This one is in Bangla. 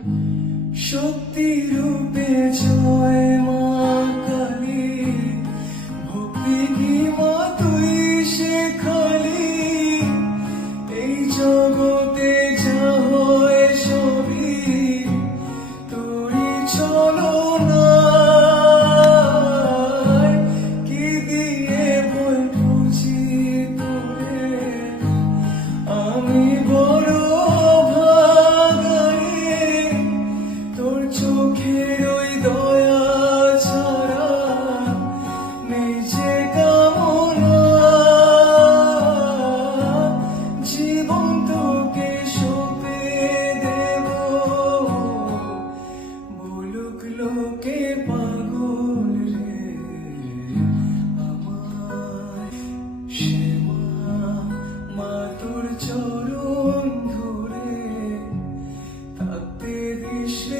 শক্তি রূপে জয় মা কালী, ভক্তি কি মা তুই শেখালি, এই জগতে যা হয় সবই তোরই চলনা, কি দিয়ে বল বুঝি তোরে আমি বড় ভাগাড়ি, তোর চোখের ওই দয়া ছাড়া নেই যে কামনা, জীবন তোকে সঁপে দেব, বলুক লোকে পাগল রে আমার, শ্যামা মা তোর চরণ ধরে থাকতে দিস রে